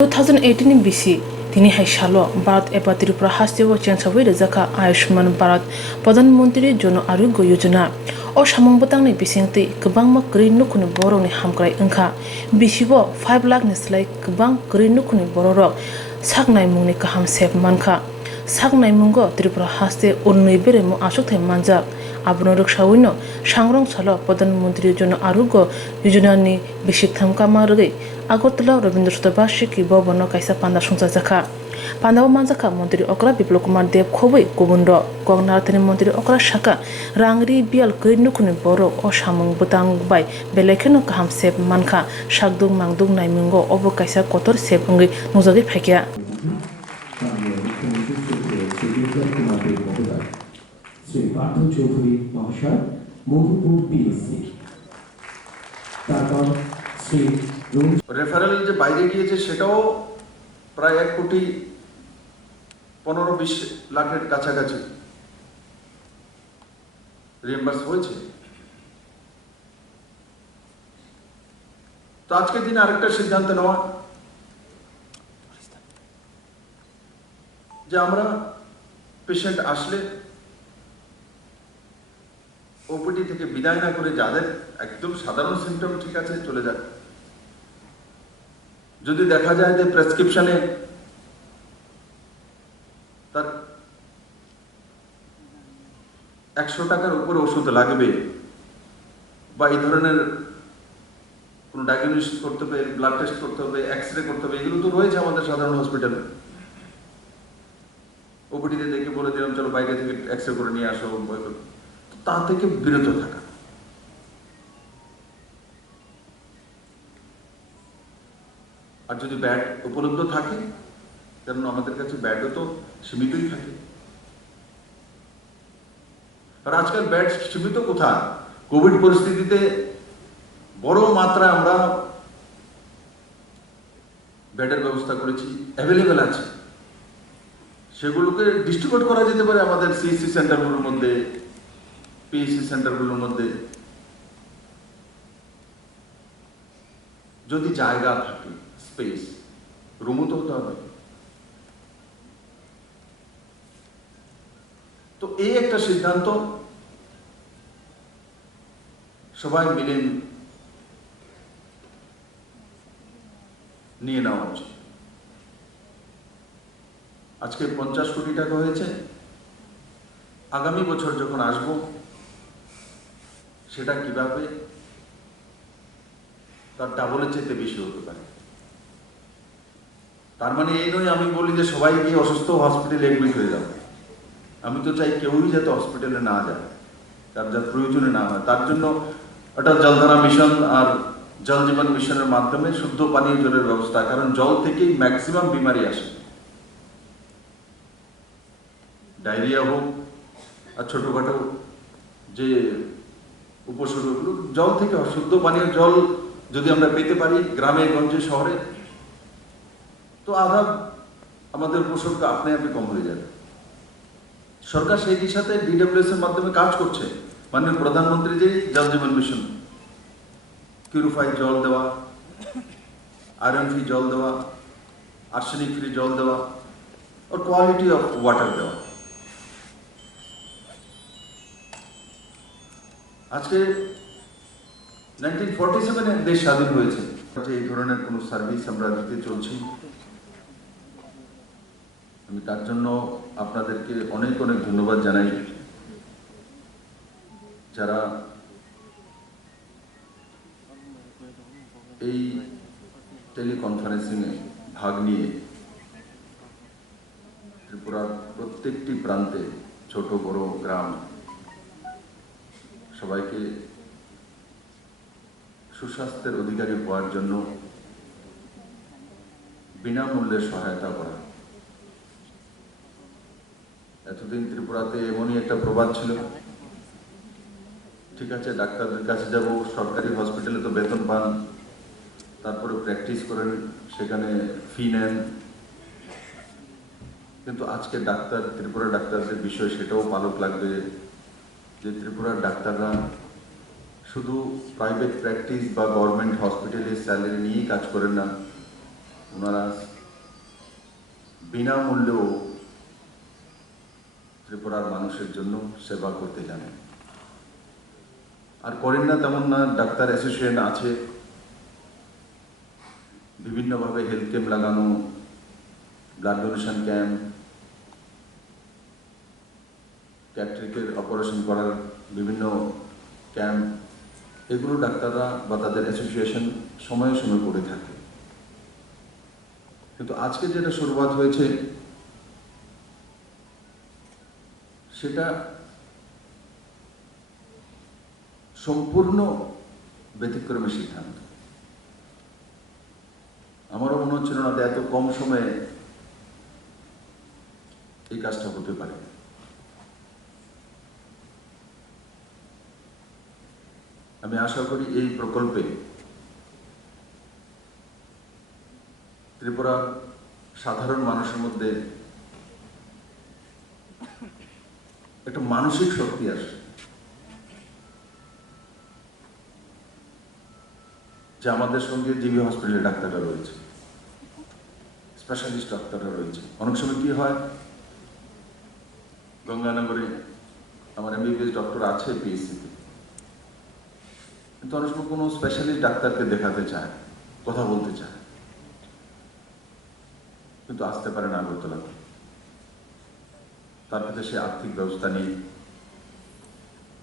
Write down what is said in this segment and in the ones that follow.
2018 BC তিনি হাইসালো ভারত এবা ত্রিপুরা হাস্তেও চেংসাবই রেজাকা আয়ুষ্মান ভারত প্রধানমন্ত্রী জন আরোগ্য योजना o samung butangni bisingti kwbangma kri nukuni borokni hamkrai wngkha bisibo 5 lakh ni slai kwbang kri nukuni borok saknai mungni kaham sep mankha saknai mungo Tripura haste unnoi beremo asukthai manjak abono roksaoino sangrong salo প্রধানমন্ত্রী জন আরোগ্য योजना ni bisiktham kamargai Agartala Rabindra Suthabashiki Bobono Kaisa Panda Sungsajaka Pandao Manjaka Mantri Okra Biplop Kumar Dev Khoboi Kubundo Gognarthani Mantri Okra Shaka Rangri Bial Krinukuni Borok o Samung Butang Bai Belekeno Kaham Sep Manka Shakdung Mangdung Naimungo Obo Kaisa Kotor Sep Ungi Nuzagi Phekya Shri Partha Chowdhury মহাশয় Madhupur PSC তারপর Shri referral যে বাইরে গিয়েছে সেটাও প্রায় 1 কোটি 15-20 লাখের কাছাকাছি রিএম্বার্স হয়েছে। তো আজকের দিনে আরেকটা সিদ্ধান্ত নেওয়া যে আমরা পেশেন্ট আসলে ওপিডি থেকে বিদায় না করে যাদের একদম সাধারণ সিমটম ঠিক আছে চলে যাক, যদি দেখা যায় যে প্রেসক্রিপশনে তার 100 টাকার উপরে ওষুধ লাগবে বা এই ধরনের কোনো ডায়াগনোসিস করতে হবে, ব্লাড টেস্ট করতে হবে, এক্সরে করতে হবে, এগুলো তো রয়েছে আমাদের সাধারণ হসপিটালে। ওপিডিতে দেখে বলে দিলাম চলো বাইরে থেকে এক্সরে করে নিয়ে আসো, তা থেকে বিরত থাকা। আর যদি ব্যাড উপলব্ধ থাকে, কারণ আমাদের কাছে ব্যাডও তো সীমিতই থাকে, আর আজকাল ব্যাড সীমিত কোথায়? কোভিড পরিস্থিতিতে বড় মাত্রায় আমরা ব্যাডের ব্যবস্থা করেছি, অ্যাভেলেবেল আছে, সেগুলোকে ডিস্ট্রিবিউট করা যেতে পারে আমাদের সিএসসি সেন্টারগুলোর মধ্যে, পিএসসি সেন্টারগুলোর মধ্যে, যদি জায়গা থাকে, স্পেস, রুমও তো হতে হবে। তো এই একটা সিদ্ধান্ত সবাই মিলে নিয়ে নেওয়া উচিত। আজকে 50 কোটি টাকা হয়েছে, আগামী বছর যখন আসবো সেটা কিভাবে তার ডাবলের চেয়ে বেশি হতে পারে। তার মানে এই নয় আমি বলি যে সবাই গিয়ে অসুস্থ হসপিটালে এডমিট হয়ে যাবে। আমি তো চাই কেউই যাতে হসপিটালে না যায়, তার যার প্রয়োজনে না হয়। তার জন্য একটা জলধারা মিশন আর জল জীবন মিশনের মাধ্যমে শুদ্ধ পানীয় জলের ব্যবস্থা, কারণ জল থেকেই ম্যাক্সিমাম বিমারি আসে, ডায়রিয়া হোক আর ছোটখাটো যে উপসর্গগুলো জল থেকে হয়। শুদ্ধ পানীয় জল যদি আমরা পেতে পারি গ্রামে গঞ্জে শহরে, তো আধা আমাদের উপসর্গ আপনি আপনি কম হয়ে যাবে। সরকার সেই দিশাতে ডিডব্লিউএস এর মাধ্যমে কাজ করছে। মাননীয় প্রধানমন্ত্রী যে জল জীবন মিশন, পিউরিফাই জল দেওয়া, আয়রন ফ্রি জল দেওয়া, আর্সেনিক ফ্রি জল দেওয়া, আর কোয়ালিটি অফ ওয়াটার দেওয়া। আজকে 1947 দেশ স্বাধীন হয়েছে, এই ধরনের কোনো সার্ভিস আমরা দিতে চলছি। আমি তার জন্য আপনাদেরকে অনেক অনেক ধন্যবাদ জানাই, যারা এই টেলিকনফারেন্সিং এ ভাগ নিয়ে ত্রিপুরার প্রত্যেকটি প্রান্তে, ছোট বড় গ্রাম, সবাইকে সুস্বাস্থ্যের অধিকারী হওয়ার জন্য বিনামূল্যে সহায়তা করা। এতদিন ত্রিপুরাতে এমনই একটা প্রবাদ ছিল, ঠিক আছে ডাক্তারদের কাছে যাব, সরকারি হসপিটালে তো বেতন পান, তারপরে প্র্যাকটিস করেন, সেখানে ফি নেন, কিন্তু আজকে ডাক্তার, ত্রিপুরা ডাক্তারদের বিষয় সেটাও পালক লাগবে যে ত্রিপুরার ডাক্তাররা শুধু প্রাইভেট প্র্যাকটিস বা গভর্নমেন্ট হসপিটালে স্যালারি নিয়েই কাজ করেন না, ওনারা বিনামূল্যেও ত্রিপুরার মানুষের জন্য সেবা করতে জানেন। আর করেন না তেমন না, ডাক্তার অ্যাসোসিয়েশন আছে, বিভিন্নভাবে হেলথ ক্যাম্প লাগানো, ব্লাড ডোনেশন ক্যাম্প, ক্যাটরিকের অপারেশন করার বিভিন্ন ক্যাম্প, এগুলো ডাক্তাররা বা তাদের অ্যাসোসিয়েশন সময়ে সময়ে করে থাকে। কিন্তু আজকে যেটা শুরুয়াত হয়েছে সেটা সম্পূর্ণ ব্যতিক্রমী সিদ্ধান্ত। আমারও মনে হচ্ছিল না এত কম সময়ে এই কাজটা হতে পারে। আমি আশা করি এই প্রকল্পে ত্রিপুরা সাধারণ মানুষের মধ্যে একটা মানসিক শক্তি আসে, যে আমাদের সঙ্গে জিবি হসপিটালে ডাক্তাররা রয়েছে, স্পেশালিস্ট ডাক্তাররা রয়েছে। অনেক সময় কি হয়, গঙ্গানগরে আমার এমবিবিএস ডক্টর আছে পিএসসিতে, কিন্তু অনেক সময় কোনো স্পেশালিস্ট ডাক্তারকে দেখাতে চায়, কথা বলতে চায়, কিন্তু আসতে পারে না আগরতলাতে। তার ক্ষেত্রে সে আর্থিক ব্যবস্থা নেই।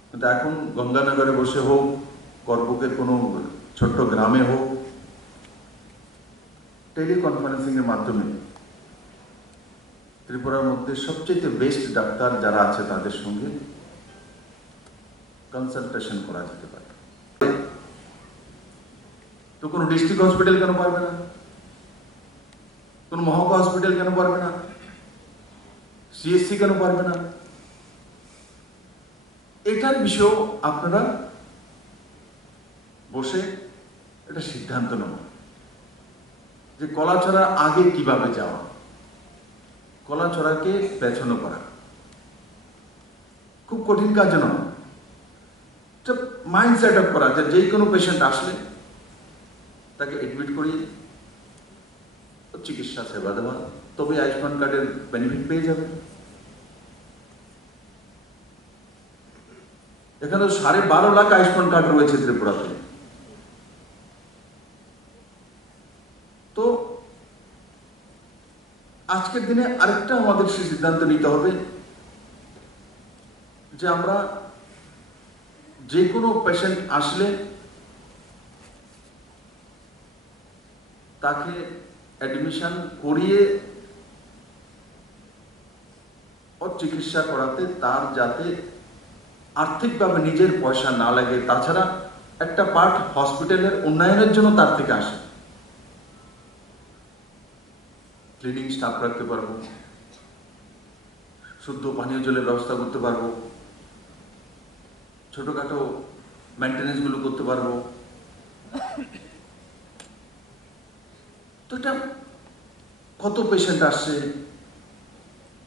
কিন্তু এখন গঙ্গানগরে বসে হোক, করবুকের কোনো ছোট্ট গ্রামে হোক, টেলিকনফারেন্সিং এর মাধ্যমে ত্রিপুরার মধ্যে সবচেয়ে বেস্ট ডাক্তার যারা আছে তাদের সঙ্গে কনসালটেশন করা যেতে পারে। তো কোনো ডিস্ট্রিক্ট হসপিটাল কেন পারবে না? কোন মহকুমা হসপিটাল কেন পারবে না? সিএসসি কেন পারবে না? এটার বিষয়েও আপনারা বসে একটা সিদ্ধান্ত নেব যে কলাছড়া আগে কিভাবে যাওয়া, কলাছড়াকে পেছানো করা খুব কঠিন কাজ নয়। মাইন্ড সেট আপ করা যে কোনো পেশেন্ট আসলে তাকে এডমিট করিয়ে চিকিৎসা সেবা দেওয়া, তবে আয়ুষ্মান কার্ডের বেনিফিট পেয়ে যাবে। এখানে 12.5 লাখ আয়ুষ্মান কার্ড রয়েছে ত্রিপুরাতে। তো আজকের দিনে আরেকটা আমাদের সে সিদ্ধান্ত নিতে হবে যে আমরা যে কোনো পেশেন্ট আসলে তাকে অ্যাডমিশন করিয়ে ও চিকিৎসা করাতে তার যাতে আর্থিকভাবে নিজের পয়সা না লাগে। তাছাড়া একটা পার্ট হসপিটালের উন্নয়নের জন্য তার থেকে আসে। ক্লিনিং স্টাফ রাখতে পারবো, শুদ্ধ পানীয় জলের ব্যবস্থা করতে পারবো, ছোটখাটো মেনটেনেন্স গুলো করতে পারবো। তো এটা কত পেশেন্ট আসছে,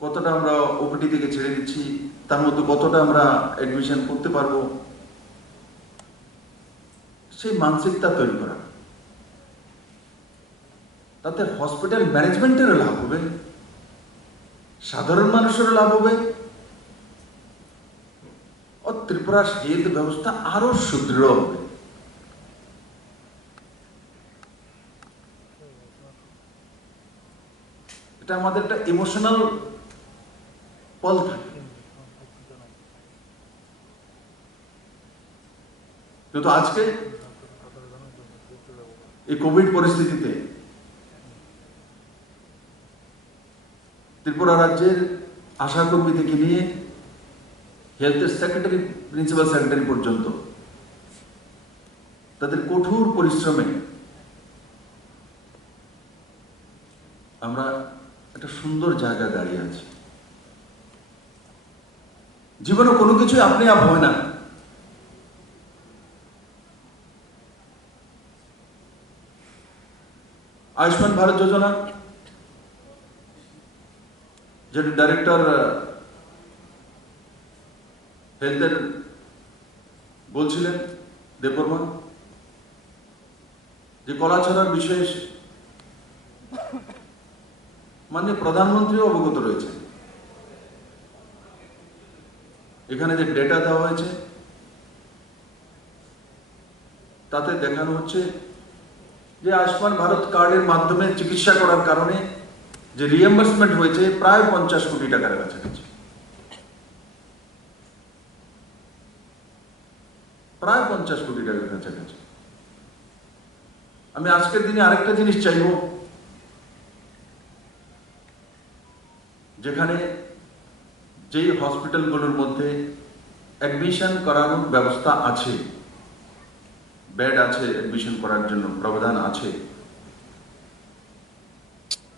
কতটা আমরা ওপিডি থেকে ছেড়ে দিচ্ছি, তার মধ্যে কতটা আমরা অ্যাডমিশন করতে পারবো, সেই মানসিকতা তৈরি করা। তাতে হসপিটাল ম্যানেজমেন্টেরও লাভ হবে, সাধারণ মানুষেরও লাভ হবে, ও ত্রিপুরার হেলথ ব্যবস্থা আরো সুদৃঢ় হবে। এটা আমাদের একটা ইমোশনাল পল থাকে। কিন্তু আজকে এই কোভিড পরিস্থিতিতে ত্রিপুরা রাজ্যের আশাকর্মী থেকে নিয়ে হেলথের সেক্রেটারি, প্রিন্সিপাল সেক্রেটারি পর্যন্ত তাদের কঠোর পরিশ্রমে আমরা একটা সুন্দর জায়গায় দাঁড়িয়ে আছি। জীবনে কোনো কিছু আপনি আপ হয় না। আয়ুষ্মান ভারত যোজনা, যেটা ডাইরেক্টর হেলথের বলছিলেন দেববর্মা, যে কলাছড়ার বিশেষ মাননীয় প্রধানমন্ত্রীও অবগত রয়েছে। এখানে যে ডেটা দেওয়া হয়েছে তাতে দেখানো হচ্ছে যে আয়ুষ্মান ভারত কার্ডের মাধ্যমে চিকিৎসা করার কারণে যে রিএম্বার্সমেন্ট হয়েছে প্রায় 50 কোটি টাকার কাছাকাছি, প্রায় 50 কোটি টাকার কাছাকাছি। আমি আজকের দিনে আরেকটা জিনিস চাইব, যেখানে যেই হসপিটালগুলোর মধ্যে অ্যাডমিশন করানোর ব্যবস্থা আছে, বেড আছে, অ্যাডমিশন করার জন্য প্রাবধান আছে,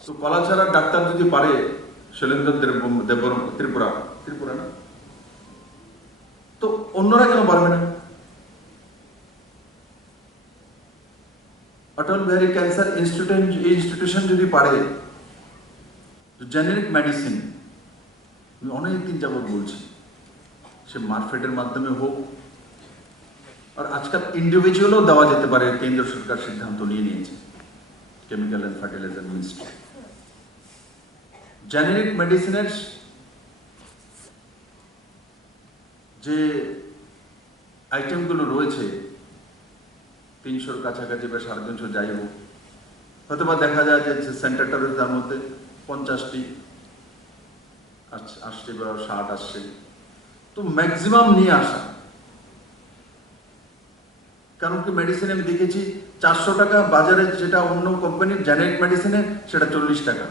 তো কলাছাড়ার ডাক্তার যদি পারে, শৈলেন্দ্র দেববর্মা ত্রিপুরা না, তো অন্যরা কেন পারবে না? অটল বিহারী ক্যান্সার ইনস্টিটিউশন যদি পারে, জেনেরিক মেডিসিন আমি অনেকদিন যাবত বলছি, সে মার্কেটের মাধ্যমে হোক, আর আজকাল ইন্ডিভিজুয়ালও দেওয়া যেতে পারে, কেন্দ্র সরকার সিদ্ধান্ত নিয়ে নিয়েছে, chemical and fertiliser ministry. Generic মেডিসিনের যে আইটেমগুলো রয়েছে 300-র কাছাকাছি বা 350 যাই হোক, হয়তো বা দেখা যায় যে সেন্টারটা রয়েছে তার মধ্যে 50টি আসছে বা 60 আসছে, তো ম্যাক্সিমাম নিয়ে আসা। কারণ কি মেডিসিনে আমি দেখেছি 400 টাকা বাজারে, যেটা অন্য কোম্পানির জেনেরিক মেডিসিনে সেটা 40 টাকা,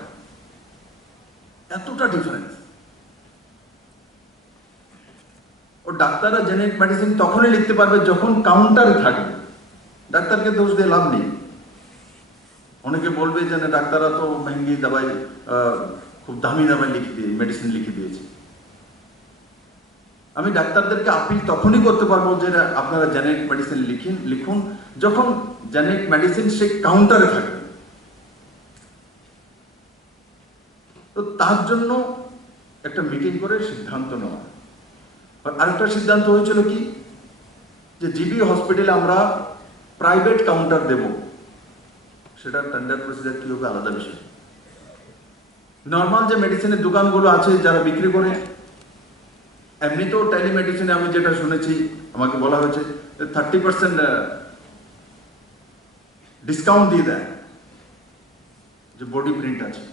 এতটা ডিফারেন্স। ও ডাক্তাররা জেনেরিক মেডিসিন তখনই লিখতে পারবে যখন কাউন্টারে থাকবে, ডাক্তারকে দোষ দিয়ে লাভ নেই। অনেকে বলবে যে ডাক্তাররা তো মহেঙ্গি দাবাই, খুব দামি দাবাই মেডিসিন লিখে দিয়েছে। আমি ডাক্তারদেরকে আপিল তখনই করতে পারবো যে আপনারা জেনেরিক মেডিসিন লিখুন যখন জেনেরিক মেডিসিন সে কাউন্টারে থাকবে। তো তার জন্য একটা মিটিং করে সিদ্ধান্ত নেওয়া। আর আরেকটা সিদ্ধান্ত হয়েছিল কি, যে জিবি হসপিটালে আমরা প্রাইভেট কাউন্টার দেব, সেটা টেন্ডার প্রসিজার কি হবে আলাদা বিষয়। নর্মাল যে মেডিসিনের দোকানগুলো আছে যারা বিক্রি করে, এমনিতেও টেলিমেডিসিনে আমি যেটা শুনেছি, আমাকে বলা হয়েছে 30% ডিসকাউন্ট দিয়ে দেয় যে বডি প্রিন্ট আছে,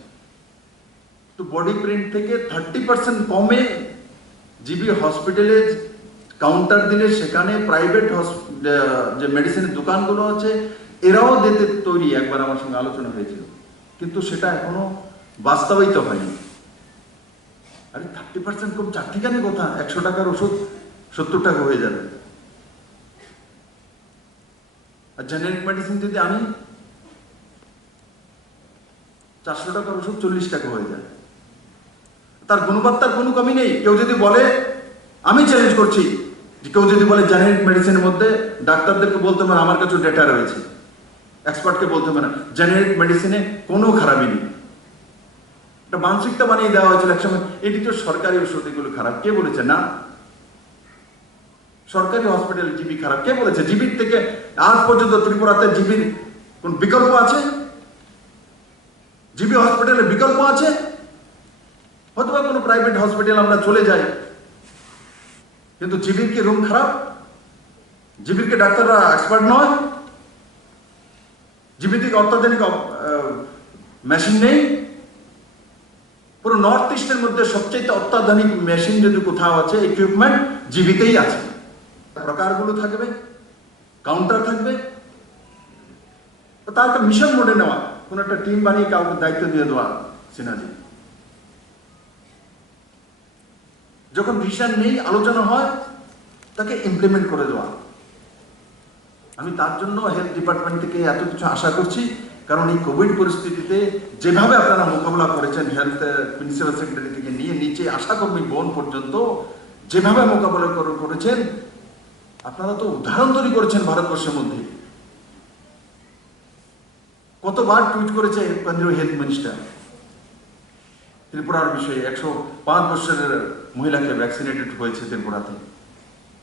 তো বডি প্রিন্ট থেকে 30% কমে জিবি হসপিটালে কাউন্টার দিলে সেখানে প্রাইভেট যে মেডিসিনের দোকানগুলো আছে এরাও দিতে তৈরি। একবার আমার সঙ্গে আলোচনা হয়েছিল, কিন্তু সেটা এখনো বাস্তবায়িত হয়নি। আরে 30% কম চারটিখানি কথা, 100 টাকার ওষুধ 70 টাকা হয়ে যাবে। আর জেনেরিক মেডিসিন যদি আনি 400 টাকার ওষুধ 40 টাকা হয়ে যায়। তার গুণবত্তার কোনো কমি নেই। কেউ যদি বলে, আমি চ্যালেঞ্জ করছি, যে কেউ যদি বলে জেনেরিক মেডিসিনের মধ্যে, ডাক্তারদেরকে বলতে পারে আমার কাছে ডেটা রয়েছে, এক্সপার্টকে বলতে পারে জেনেরিক মেডিসিনে কোনো খারাপই নেই। একটা মানসিকতা বানিয়ে দেওয়া হয়েছিল একসময়, এটি তো সরকারি ওষুধ, এগুলো খারাপ। কে বলেছে? না, সরকারি হসপিটাল জিবি খারাপ কে বলেছে? জিবির থেকে আজ পর্যন্ত ত্রিপুরাতে জিবির কোন বিকল্প আছে? জিবি হসপিটালের বিকল্প আছে? হয়তো বা কোনো প্রাইভেট হসপিটাল আমরা চলে যাই, কিন্তু জিবির কি রুম খারাপ? জিবির কে ডাক্তাররা এক্সপার্ট নয়? জিবি থেকে অত্যাধুনিক মেশিন নেই? পুরো নর্থ ইস্টের মধ্যে সবচেয়ে অত্যাধুনিক মেশিন যদি কোথাও আছে, ইকুইপমেন্ট জিবিতেই আছে। প্রকারগুলো থাকবে, কাউন্টার থাকবে, তার একটা মিশন মোডে নেওয়া, কোন একটা টিম বানিয়ে কাউকে দায়িত্ব দিয়ে দেওয়া। সিনাজি যখন ভিশন নেই, আলোচনা হয়, তাকে ইমপ্লিমেন্ট করে দেওয়া। আমি তার জন্য হেলথ ডিপার্টমেন্ট থেকে এত কিছু আশা করছি, কারণ এই কোভিড পরিস্থিতিতে যেভাবে আপনারা মোকাবিলা করেছেন, হেলথ প্রিন্সিপাল সেক্রেটারি থেকে নিয়ে নিচে আশাকর্মী বোন পর্যন্ত যেভাবে মোকাবিলা করেছেন, আপনারা তো উদাহরণ তৈরি করেছেন ভারতবর্ষের মধ্যে। কতবার টুইট করেছে কেন্দ্রীয় হেলথ মিনিস্টার ত্রিপুরার বিষয়ে। 105 বছরের মহিলাকে ভ্যাকসিনেটেড হয়েছে ত্রিপুরাতে।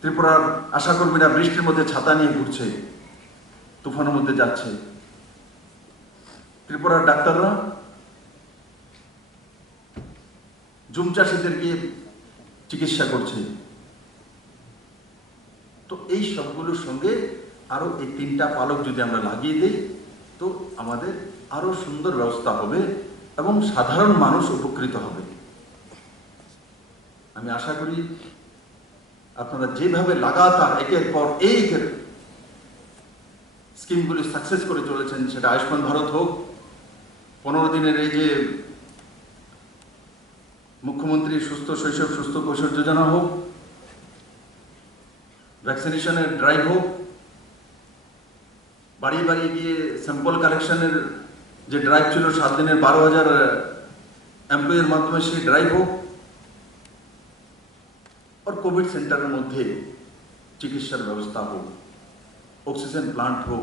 ত্রিপুরার আশাকর্মীরা বৃষ্টির মধ্যে ছাতা নিয়ে ঘুরছে, তুফানের মধ্যে যাচ্ছে। ত্রিপুরার ডাক্তাররা জুম চাষিদেরকে চিকিৎসা করছে। তো এই সবগুলোর সঙ্গে আরো এই 3টা পালক যদি আমরা লাগিয়ে দিই তো আমাদের আরো সুন্দর ব্যবস্থা হবে এবং সাধারণ মানুষ উপকৃত হবে। আমি আশা করি আপনারা যেভাবে লাগাতার একের পর এক স্কিমগুলি সাকসেস করে চলেছেন, সেটা আয়ুষ্মান ভারত হোক, 15 দিনের এই যে মুখ্যমন্ত্রী সুস্থ শৈশব সুস্থ কৈশোর যোজনা হোক, ভ্যাকসিনেশনের ড্রাইভ হোক, বাড়ি বাড়ি গিয়ে স্যাম্পল কালেকশনের যে ড্রাইভ ছিল 7 দিনের 12,000 এমপ্লয়ের মাধ্যমে সেই ড্রাইভ হোক, और कोविड सेंटर मध्य चिकित्सार व्यवस्था हो, ऑक्सीजन प्लांट हो,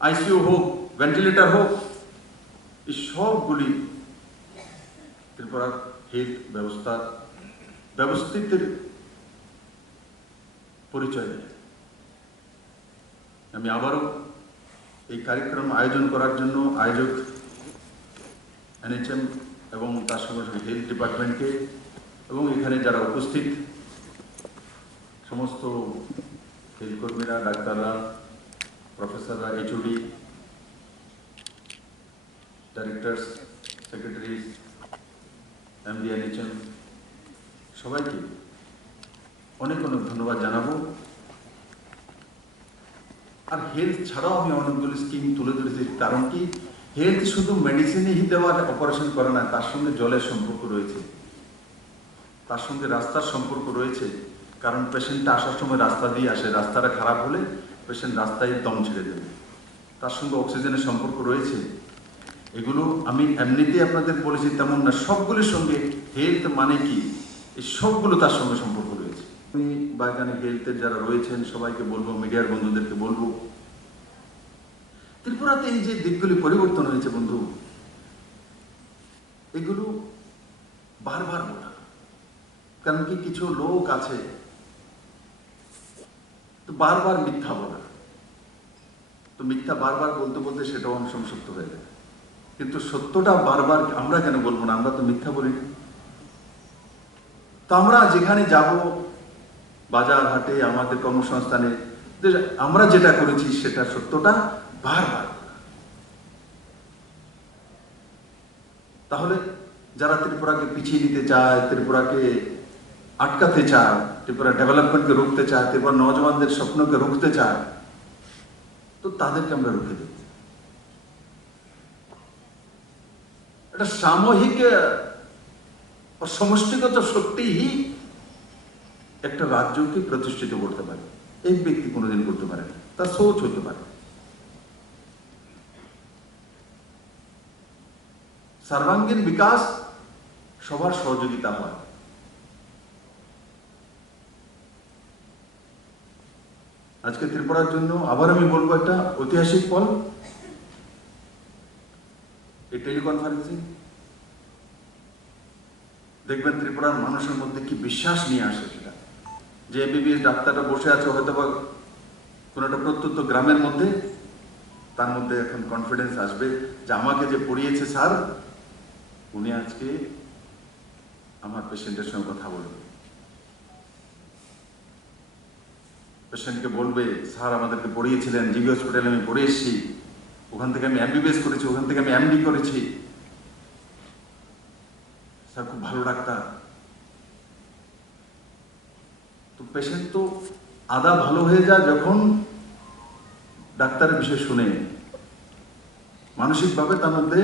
आईसीयू हो, वेंटिलेटर हो, इस सबगुली त्रिपुरा हेल्थ व्यवस्था व्यवस्थित परिचय देय। আমি আবারও এই কার্যক্রম আয়োজন করার জন্য আয়োজক এনএচএম এবং তার সঙ্গে সঙ্গে হেলথ ডিপার্টমেন্টকে এবং এখানে যারা উপস্থিত সমস্ত হেলথ কর্মীরা, ডাক্তাররা, প্রফেসররা, HOD, directors, secretaries, MD NHM সবাইকে অনেক অনেক ধন্যবাদ জানাবো। আর হেলথ ছাড়াও আমি অনেকগুলো স্কিম তুলে ধরেছি। কারণ কি, হেলথ শুধু মেডিসিনই দেওয়ার অপারেশন করে না, তার সঙ্গে জলের সম্পর্ক রয়েছে, তার সঙ্গে রাস্তার সম্পর্ক রয়েছে। কারণ পেশেন্টটা আসার সময় রাস্তা দিয়ে আসে, রাস্তাটা খারাপ হলে পেশেন্ট রাস্তায় দম ছেড়ে দেবে। তার সঙ্গে অক্সিজেনের সম্পর্ক রয়েছে। এগুলো আমি এমনিতেই আপনাদের বলেছি তেমন না, সবগুলোর সঙ্গে হেলথ মানে কি এই সবগুলো তার সঙ্গে সম্পর্ক রয়েছে। আমি বা এখানে হেলথের যারা রয়েছেন সবাইকে বলবো, মিডিয়ার বন্ধুদেরকে বলবো, ত্রিপুরাতে এই যে দিকগুলি পরিবর্তন হয়েছে বন্ধু, এগুলো বারবার বলা। কারণ কি, কিছু লোক আছে তো বারবার মিথ্যা বলা, তো মিথ্যা বারবার বলতে বলতে সেটাও অংশ সত্য হয়ে যায়। কিন্তু সত্যটা বারবার আমরা কেন বলবো না? আমরা তো মিথ্যা বলি। তো আমরা যেখানে যাব, বাজার হাটে, আমাদের কর্মসংস্থানে, আমরা যেটা করেছি সেটা সত্যটা বারবার। তাহলে যারা ত্রিপুরাকে পিছিয়ে নিতে চায়, ত্রিপুরাকে আটকাতে চায়, ত্রিপুরা ডেভেলপমেন্টকে রুখতে চায়, ত্রিপুরা নজওয়ানদের স্বপ্নকে রুখতে চায়, তো তাদেরকে আমরা রুখে দেব। এটা সামূহিক ও সমষ্টিগত শক্তিই একটা রাজ্যকে প্রতিষ্ঠিত করতে পারে। এক ব্যক্তি কোনোদিন করতে পারে না, তার সোচ হতে পারে। সর্বাঙ্গীন বিকাশ সবার সহযোগিতা হয়। আজকে ত্রিপুরার জন্য আবার আমি বলবো একটা ঐতিহাসিক পল, এই টেলিকনফারেন্সিং। দেখবেন ত্রিপুরার মানুষের মধ্যে কি বিশ্বাস নিয়ে আসে সেটা, যে এমবিবিএস ডাক্তারটা বসে আছে হয়তো বা কোনো একটা প্রত্যন্ত গ্রামের মধ্যে, তার মধ্যে এখন কনফিডেন্স আসবে যে আমাকে যে পড়িয়েছে স্যার, উনি আজকে আমার পেশেন্টের সঙ্গে কথা বলবে। পেশেন্টকে বলবে, স্যার আমাদেরকে পড়িয়েছিলেন, জিবি হসপিটালে আমি পড়ে এসেছি, ওখান থেকে আমি এমবিবিএস করেছি, ওখান থেকে আমি এমডি করেছি, স্যার খুব ভালো ডাক্তার। তো পেশেন্ট তো আদা ভালো হয়ে যায় যখন ডাক্তারের বিষয় শুনে, মানসিকভাবে তার মধ্যে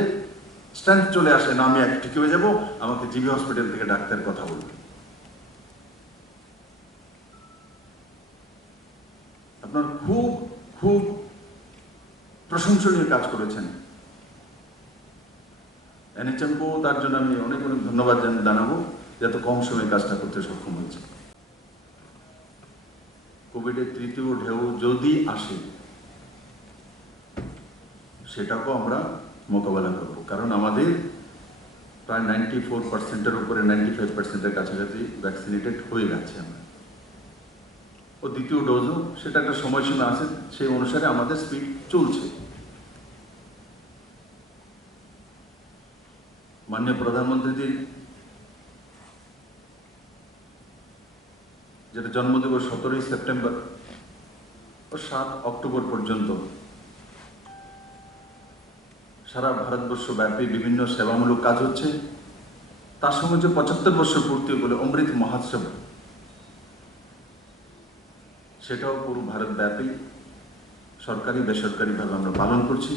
স্ট্রেংথ চলে আসে, না আমি ঠিক হয়ে যাবো, আমাকে জিবি হসপিটাল থেকে ডাক্তার কথা বলবে। আপনার খুব খুব প্রশংসনীয় কাজ করেছেন। এনএচএমকেও তার জন্য আমি অনেক অনেক ধন্যবাদ জানাবো, যে এত কম সময়ে কাজটা করতে সক্ষম হয়েছে। কোভিডের 3য় ঢেউ যদি আসে, সেটাকেও আমরা মোকাবেলা করব। কারণ আমাদের প্রায় 94%-এর উপরে 95%-এর কাছাকাছি ভ্যাকসিনেটেড হয়ে গেছে আমরা। ও দ্বিতীয় ডোজও সেটা একটা সময়সীমা আছে, সেই অনুসারে আমাদের স্পিড চলছে। মাননীয় প্রধানমন্ত্রীজির যেটা জন্মদিবস 17ই সেপ্টেম্বর ও 7 অক্টোবর পর্যন্ত সারা ভারতবর্ষ ব্যাপী বিভিন্ন সেবামূলক কাজ হচ্ছে। তার সঙ্গে যে 75 বছর পূর্তি বলে অমৃত মহোৎসব, সেটাও পুরো ভারত ব্যাপী সরকারি বেসরকারিভাবে আমরা পালন করছি।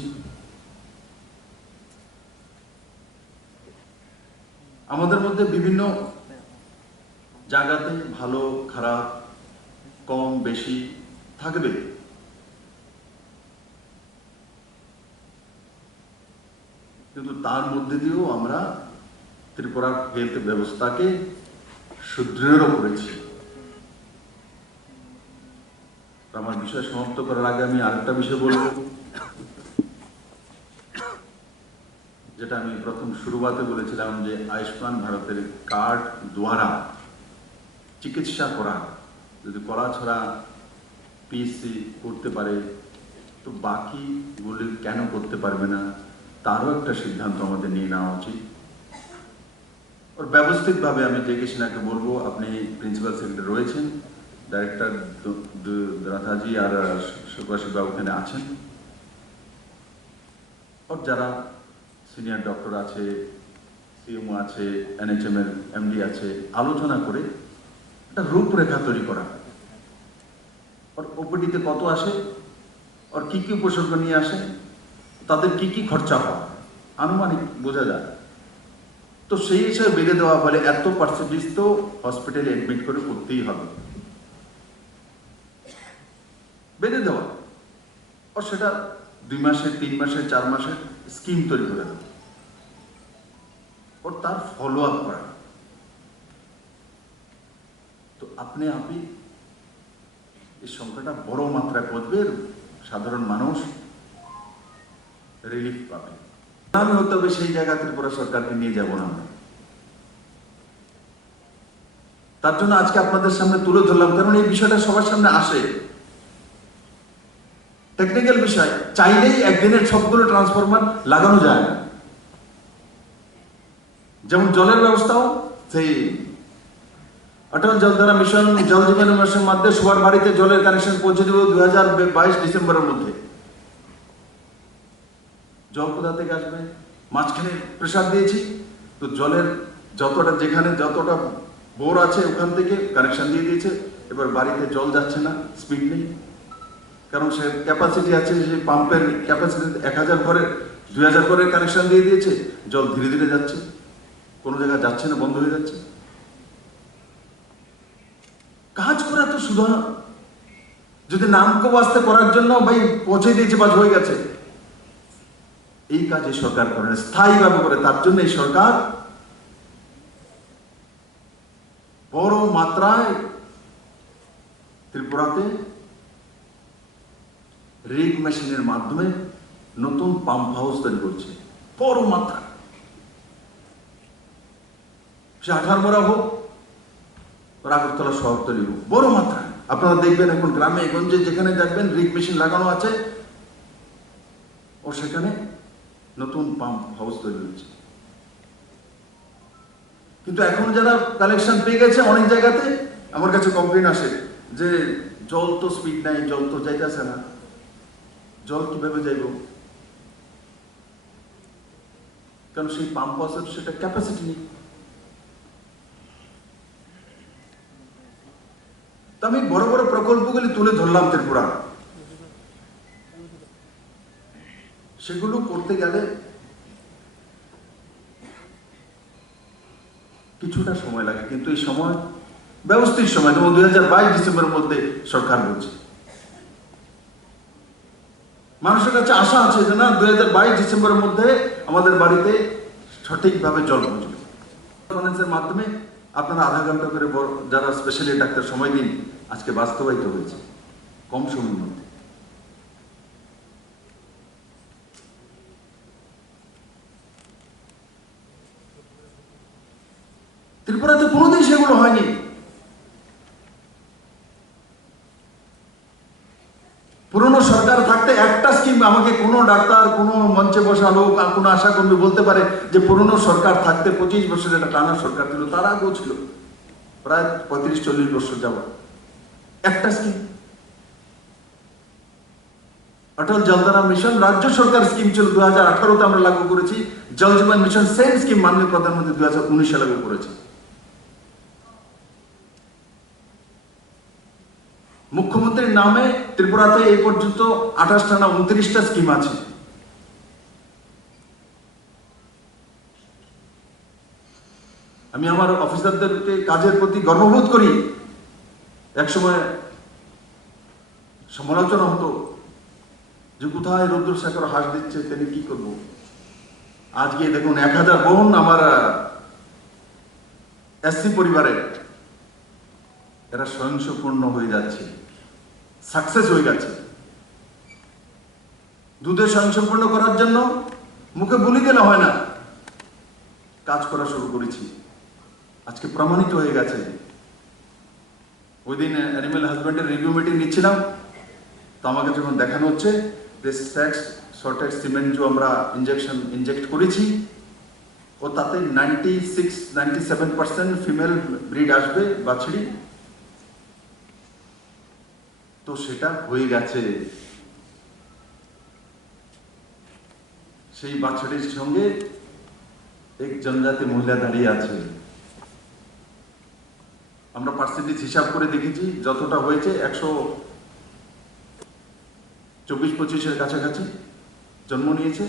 আমাদের মধ্যে বিভিন্ন জায়গাতে ভালো খারাপ কম বেশি থাকবে, কিন্তু তার মধ্যে দিয়েও আমরা ত্রিপুরার হেলথ ব্যবস্থাকে সুদৃঢ় করেছি। আমার বিষয় সমাপ্ত করার আগে আমি আরেকটা বিষয় বলবো, যেটা আমি প্রথম শুরুতে বলেছিলাম যে আয়ুষ্মান ভারতের কার্ড দ্বারা চিকিৎসা করা, যদি করা ছাড়া পিএসসি করতে পারে তো বাকিগুলি কেন করতে পারবে না, তারও একটা সিদ্ধান্ত আমাদের নিয়ে নেওয়া উচিত। ওর ব্যবস্থিতভাবে আমি জেকে সিনহাকে বলবো, আপনি প্রিন্সিপাল সেক্রেটারি রয়েছেন, ডাইরেক্টর রাধাজি আর সুভাষিস বাবু ওখানে আছেন, আর যারা সিনিয়র ডক্টর আছে, সিএমও আছে, এনএচএম এর এমডি আছে, আলোচনা করে একটা রূপরেখা তৈরি করা। আর ওপিডিতে কত আসে, আর কি কি উপসর্গ নিয়ে আসে, তাদের কি কি খরচা হয় আনুমানিক বোঝা যায়, তো সেই হিসাবে বেঁধে দেওয়া, ফলে এত পার্সেন্টেজ তো হসপিটালে এডমিট করে করতেই হবে, বেঁধে দেওয়া। আর সেটা 2 মাসের 3 মাসের 4 মাসের স্কিম তৈরি করে দেওয়া, और তার ফলো আপ করা। তো আপনি এই সংখ্যাটা বড় মাত্রায় পড়বে, সাধারণ মানুষ রিলিফ পাবে। আমি হতে হবে সেই জায়গা ত্রিপুরা সরকারকে নিয়ে যাব না। তার জন্য আজকে আপনাদের সামনে তুলে ধরলাম, কারণ এই বিষয়টা সবার সামনে আসে, টেকনিক্যাল বিষয়, চাইলেই একদিনের সবগুলো ট্রান্সফরমার লাগানো যায় না। যেমন জলের ব্যবস্থাও সেই অটল জলধারা মিশন, জল জীবন মিশনের মাধ্যমে সবার বাড়িতে জলের কানেকশন পৌঁছে দেব 2022 ডিসেম্বরের মধ্যে। জল কোথা থেকে আসবে, মাঝখানে প্রেসার দিয়েছি, তো জলের যতটা যেখানে যতটা বোর আছে ওখান থেকে কানেকশন দিয়ে দিয়েছে। এবার বাড়িতে জল যাচ্ছে না, স্পিড নেই, কারণ সে ক্যাপাসিটি আছে, সেই পাম্পের ক্যাপাসিটি 1000 ঘরের 2000 ঘরের কানেকশন দিয়ে দিয়েছে, জল ধীরে ধীরে যাচ্ছে, কোনো জায়গায় যাচ্ছে না, বন্ধ হয়ে যাচ্ছে। কাজ করা তো শুধু না, যদি নামকো বাস্তে করার জন্য ভাই পৌঁছে দিয়েছে, বাজ হয়ে গেছে, এই কাজে সরকার করে স্থায়ীভাবে করে। তার জন্য এই সরকার বড় মাত্রায় ত্রিপুরাতে রিগ মেশিনের মাধ্যমে নতুন পাম্প হাউস তৈরি করছে, বড় মাত্রা। সে 18 হোক, আগরতলা শহরতলি হোক, বড় মাত্রায়। আপনারা দেখবেন এখন গ্রামে গঞ্জে যেখানে দেখবেন রিগ মেশিন লাগানো আছে, ও সেখানে নতুন পাম্প হাউস তৈরি হচ্ছে। কিন্তু এখন যারা কালেকশন পেয়ে গেছে, অনেক জায়গাতে আমার কাছে কমপ্লেন আসে যে জল তো স্পিড নাই, জল তো যাইতেছে না, জল কিভাবে যাইব, কারণ সেই পাম্প হাউসের সেটা ক্যাপাসিটি নেই। তো আমি বড় বড় প্রকল্পগুলি তুলে ধরলাম ত্রিপুরা, সেগুলো করতে গেলে কিছুটা সময় লাগে, কিন্তু এই সময় ব্যবস্থিত সময়, যেমন 2022 ডিসেম্বরের মধ্যে সরকার বলছে। মানুষের কাছে আশা আছে যে না, 2022 ডিসেম্বরের মধ্যে আমাদের বাড়িতে সঠিকভাবে জল পৌঁছবে। ফাইন্যান্সের মাধ্যমে আপনারা আধা ঘন্টা করে যারা স্পেশালি ডাক্তার সময় দিন, আজকে বাস্তবায়িত হয়েছে কম সময়ের মধ্যে। ত্রিপুরাতে কোনোদিন সেগুলো হয়নি। পুরনো সরকার থাকতে একটা স্কিম, আমাকে কোনো ডাক্তার, কোনো মঞ্চে বসা লোক, কোনো আশা কর্মী বলতে পারে যে পুরনো সরকার থাকতে 25 বছর একটা টানা সরকার ছিল, তার আগেও ছিল, প্রায় 35-40 বছর যাওয়া একটা স্কিম। অটল জলধারা মিশন রাজ্য সরকার স্কিম ছিল 2018-তে আমরা লাগু করেছি। জল জীবন মিশন সেম স্কিম মাননীয় প্রধানমন্ত্রী 2019-এ লাগু করেছে। মুখ্যমন্ত্রীর নামে ত্রিপুরাতে এই পর্যন্ত 28টা না 29টা স্কিম আছে। আমি আমার অফিসারদেরকে কাজের প্রতি গর্ববোধ করি। একসময় সমালোচনা হতো যে কোথায় রুদ্রশেখর হাস দিচ্ছে, তিনি কি করব। আজকে দেখুন 1000 বোন আমার এসসি পরিবারের, এরা স্বয়ংসম্পূর্ণ হয়ে যাচ্ছে, সাকসেস হয়ে গেছে। দুধে স্বয়ংসম্পূর্ণ করার জন্য মুখে বলি দিলে হয় না, কাজ করা শুরু করেছি, আজকে প্রমাণিত হয়ে গেছে। ওই দিন অ্যানিমেল হাজবেন্ডের রিভিউ মিটিং নিচ্ছিলাম, তো আমাকে যখন দেখানো হচ্ছে যে সেক্স সর্টেড সিমেন্ট যে আমরা ইনজেক্ট করেছি, ও তাতে 96-97% ফিমেল ব্রিড আসবে বাছড়ি, তো সেটা হয়ে গেছে। সেই বাছড়ির সঙ্গে এক জনজাতি মহিলা দাঁড়িয়ে আছে। আমরা পার্সেন্টেজ হিসাব করে দেখেছি, যতটা হয়েছে 124-25-এর কাছাকাছি জন্ম নিয়েছে,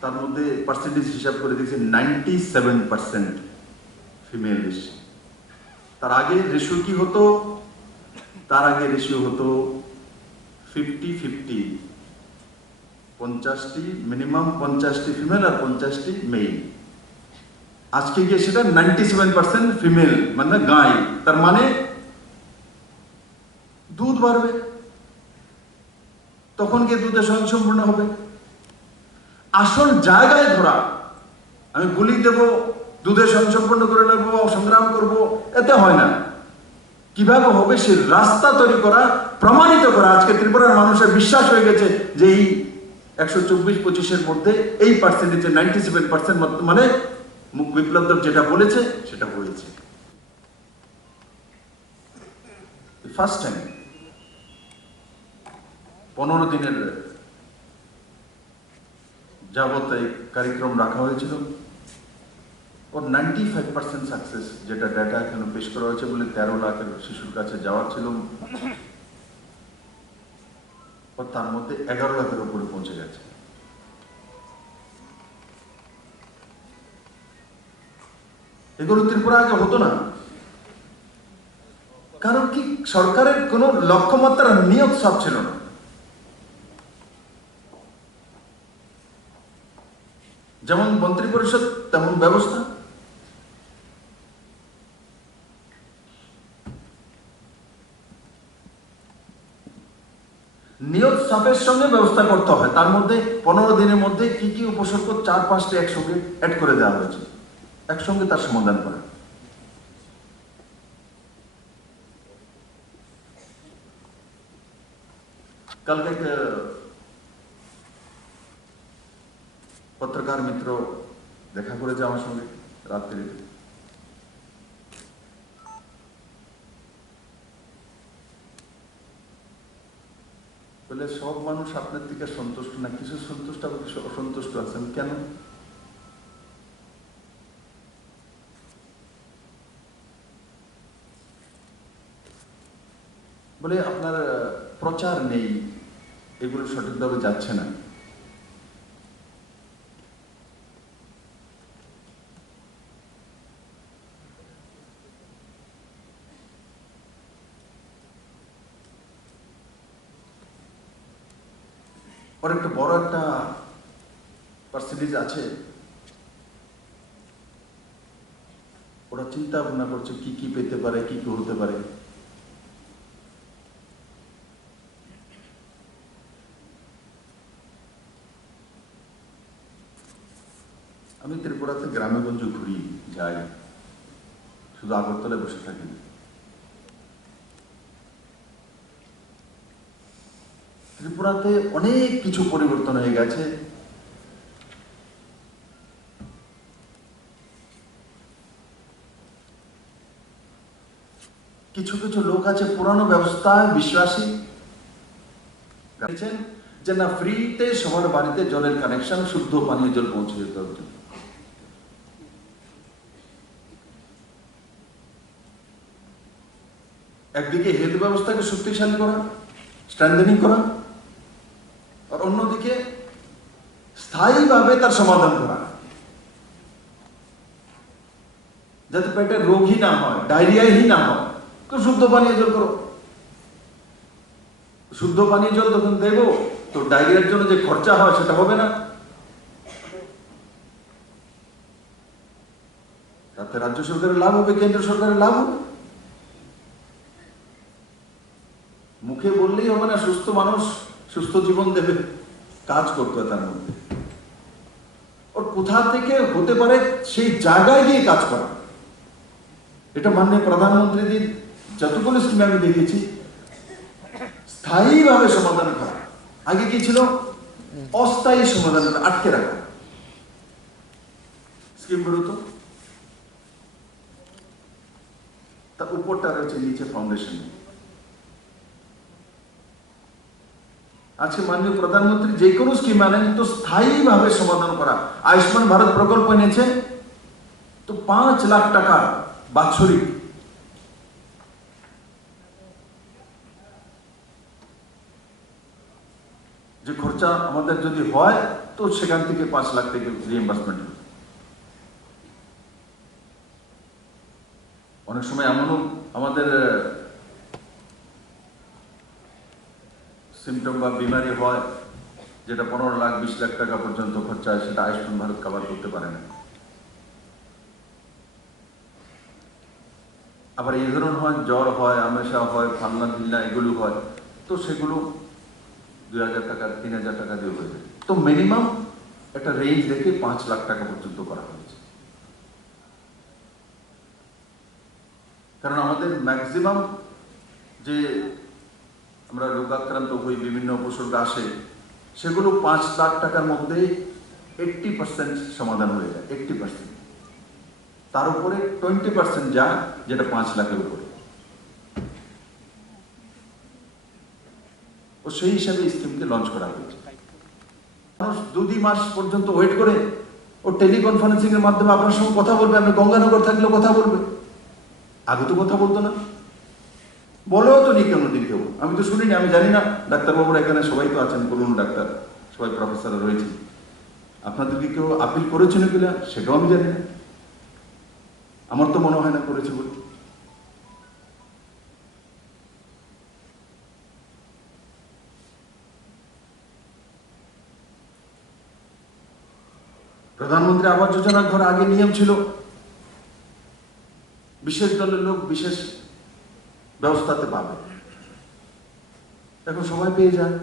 তার মধ্যে পার্সেন্টেজ হিসাব করে দেখেছি 97% ফিমেল এসে। তার আগে রেশিও কি হতো? তার আগে রেশিও হতো 50-50, 50টি মিনিমাম, 50টি ফিমেল আর 50টি মেল। আজকে গিয়ে সেটা 97% ফিমেল, মানে গাই। তার মানে দুধ বাড়বে, তখন গিয়ে দুধে স্বয়ংসম্পূর্ণ হবে। আসল জায়গায় ধরা, আমি বলি দেব, দুধে স্বয়ংসম্পূর্ণ করে নেব, সংগ্রাম করব, এতে হয় না। কিভাবে হবে সে রাস্তা তৈরি করা, প্রমাণিত করা। আজকে ত্রিপুরার মানুষের বিশ্বাস হয়ে গেছে যে এই 124-25-এর মধ্যে এই পার্সেন্টেজে 97% মানে বিপ্লব দেব যেটা বলেছে সেটা হয়েছে। ফার্স্ট টাইম 15 দিনের যাবত এই কার্যক্রম রাখা হয়েছিল, ওর 95% সাকসেস, যেটা ডাটা এখানে পেশ করা হয়েছে বলে 13 লাখের শিশুর কাছে যাওয়ার ছিল, ওর তার মধ্যে 11 লাখের উপরে পৌঁছে গেছে। এগুলো ত্রিপুরা আগে হতো না, কারণ কি সরকারের কোন লক্ষ্যমাত্রা নিয়োগ সব ছিল না। যেমন মন্ত্রী পরিষদ তেমন ব্যবস্থা। নিয়োগ সাপের সঙ্গে ব্যবস্থা করতে হয়, তার মধ্যে 15 দিনের মধ্যে কি কি উপসর্গ 4-5টি একসঙ্গে অ্যাড করে দেওয়া হয়েছে, একসঙ্গে তার সমাধান করে। কালকে এক পত্রকার মিত্র দেখা করেছে আমার সঙ্গে রাত্রিতে। বলে সব মানুষ আপনার থেকে সন্তুষ্ট না, কিছু সন্তুষ্ট আবার কিছু অসন্তুষ্ট আছেন, কেন? বলে আপনার প্রচার নেই, এগুলো সঠিকভাবে যাচ্ছে না। ওর একটা বড় একটা পার্সেন্টেজ আছে, ওরা চিন্তা ভাবনা করছে কি কি পেতে পারে, কি কি হতে পারে। আমি ত্রিপুরাতে গ্রামে গঞ্জে ঘুরি, যাই, শুধু আগরতলায় বসে থাকি না। ত্রিপুরাতে অনেক কিছু পরিবর্তন হয়ে গেছে। কিছু কিছু লোক আছে পুরানো ব্যবস্থায় বিশ্বাসী, যে না ফ্রিতে সবার বাড়িতে জলের কানেকশন, শুদ্ধ পানীয় জল পৌঁছে যেতে হবে। একদিকে হেলথ ব্যবস্থাকে শক্তিশালী করা, স্ট্রেংথেনিং করা, আর অন্যদিকে স্থায়ীভাবে তার সমাধান করা, যাতে পেটের রোগই না হয়, ডায়রিয়াই না হয়। তো শুদ্ধ পানীয় জল করো। শুদ্ধ পানীয় জল যখন দেব, তো ডায়রিয়ার জন্য যে খরচা হয় সেটা হবে না। তাতে রাজ্য সরকারের লাভ হবে, কেন্দ্র সরকারের লাভ হবে। মুখে বললেই হবে না সুস্থ মানুষ সুস্থ জীবন দেবে, কাজ করতে হয় তার মধ্যে। ওর কোথা থেকে হতে পারে সেই জায়গায় গিয়ে কাজ করা। এটা মাননীয় প্রধানমন্ত্রীর যতগুলো স্কিমে আমি দেখেছি, স্থায়ীভাবে সমাধান করা। আগে কি ছিল? অস্থায়ী সমাধান, আটকে রাখা। স্কিম বেরোতো, তার উপরটা রয়েছে নিচে ফাউন্ডেশন। আজকে মাননীয় প্রধানমন্ত্রী যে কোনো স্কিম আনেন তো স্থায়ীভাবে সমাধান করা। আয়ুষ্মান ভারত প্রকল্প এনেছে, তো 5 লাখ টাকা বাৎসরিক। যে খরচা আমাদের যদি হয়, তো সেখান থেকে 5 লাখ থেকে রিএম্বার্সমেন্ট। অনেক সময় এমনও আমাদের সিমটম বা বিমারি হয় যেটা 15 লাখ 20 লাখ টাকা পর্যন্ত খরচা হয়, সেটা আয়ুষ্মান ভারত কভার করতে পারে না। আবার এই ধরনের হয়, জ্বর হয়, আমেশা হয়, ফান্না ঢিল্লা এগুলো হয়, তো সেগুলো 2000 টাকা 3000 টাকা দিয়ে হয়ে যায়। তো মিনিমাম একটা রেঞ্জ রেখে 5 লাখ টাকা পর্যন্ত করা হয়েছে। কারণ আমাদের ম্যাক্সিমাম যে আমরা রোগাক্রান্ত হই, বিভিন্ন উপসর্গ আসে, সেগুলো 5 লাখ টাকার মধ্যে 80% সমাধান হয়ে যায়। 80%, তার উপরে 20% যা, যেটা 5 লাখের উপরে। ও সেই হিসাবে স্কিমকে লঞ্চ করা হয়েছে। মানুষ 2 মাস পর্যন্ত ওয়েট করে ও টেলিকনফারেন্সিং এর মাধ্যমে আপনার সঙ্গে কথা বলবে। আমি গঙ্গানগর থাকলেও কথা বলবে, আগে তো কথা বলতো না, বলেও তো নি কোনোদিন কেউ। আমি তো শুনিনি, আমি জানি না। ডাক্তারবাবুরা এখানে সবাই তো আছেন, পুরনো ডাক্তার, সবাই প্রফেসর রয়েছে। আপনাদেরকে কেউ আপিল করেছিল কিনা সেটাও আমি জানি না। আমার তো মনে হয় না করেছে বলে। প্রধানমন্ত্রী আবাস যোজনার ঘর আগে নিয়ম ছিল বিশেষ দলের লোক বিশেষ ব্যবস্থাতে পাবে, এখন সবাই পেয়ে যায়,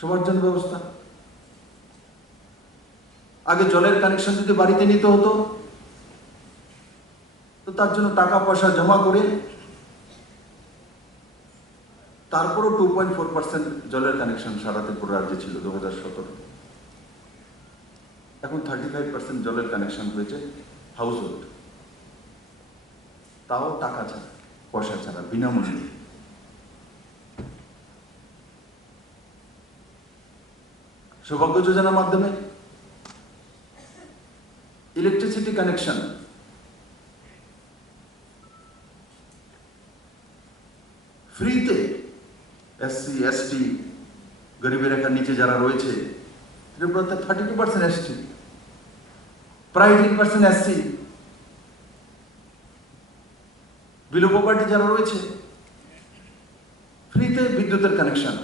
সবার জন্য ব্যবস্থা। আগে জলের কানেকশন যদি বাড়িতে নিতে হতো, তো তার জন্য টাকা পয়সা জমা করে তারপরও 2.4% জলের কানেকশন সারাতে পুরো রাজ্যে ছিল 2017। এখন 35% জলের কানেকশন হয়েছে হাউস হোল্ড, তাও টাকা ছাড়া, পয়সা ছাড়া, বিনামূল্যে। সৌভাগ্য যোজনার মাধ্যমে ইলেকট্রিসিটি কানেকশন ফ্রিতে এসসি এসটি গরিবের রেখার নিচে যারা রয়েছে, 32% এসটি, প্রায় 18% এসসি, বিলো প্রপার্টি যারা রয়েছে, ফ্রিতে বিদ্যুতের কানেকশন।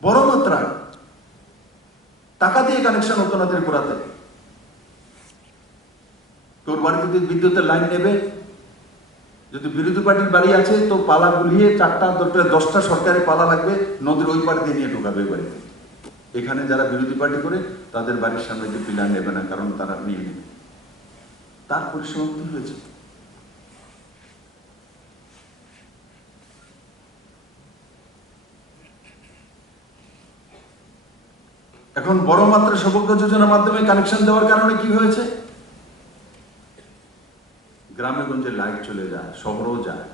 বড় মাত্রায় টাকা দিয়ে কানেকশন হতো না ত্রিপুরাতে। তোর বাড়িতে যদি বিদ্যুতের লাইন নেবে, যদি বিরোধী পার্টির বাড়ি আছে, তো পালা গুলিয়ে 4টা 10টা সরকারি পালা লাগবে, নদীর ওই পাড় দিয়ে নিয়ে ঢোকাবে বাড়িতে। এখানে যারা বিরোধী পার্টি করে তাদের বাড়ির সামনে যে পিলার নেবে না, কারণ তারা নিয়ে নেবে। তার পরিসমাপ্তি হয়েছে। এখন বড় মাত্রা সৌভাগ্য যোজনার মাধ্যমে কানেকশন দেওয়ার কারণে কি হয়েছে, গ্রামে গঞ্জে লাইট চলে যায়, শহরেও যায়।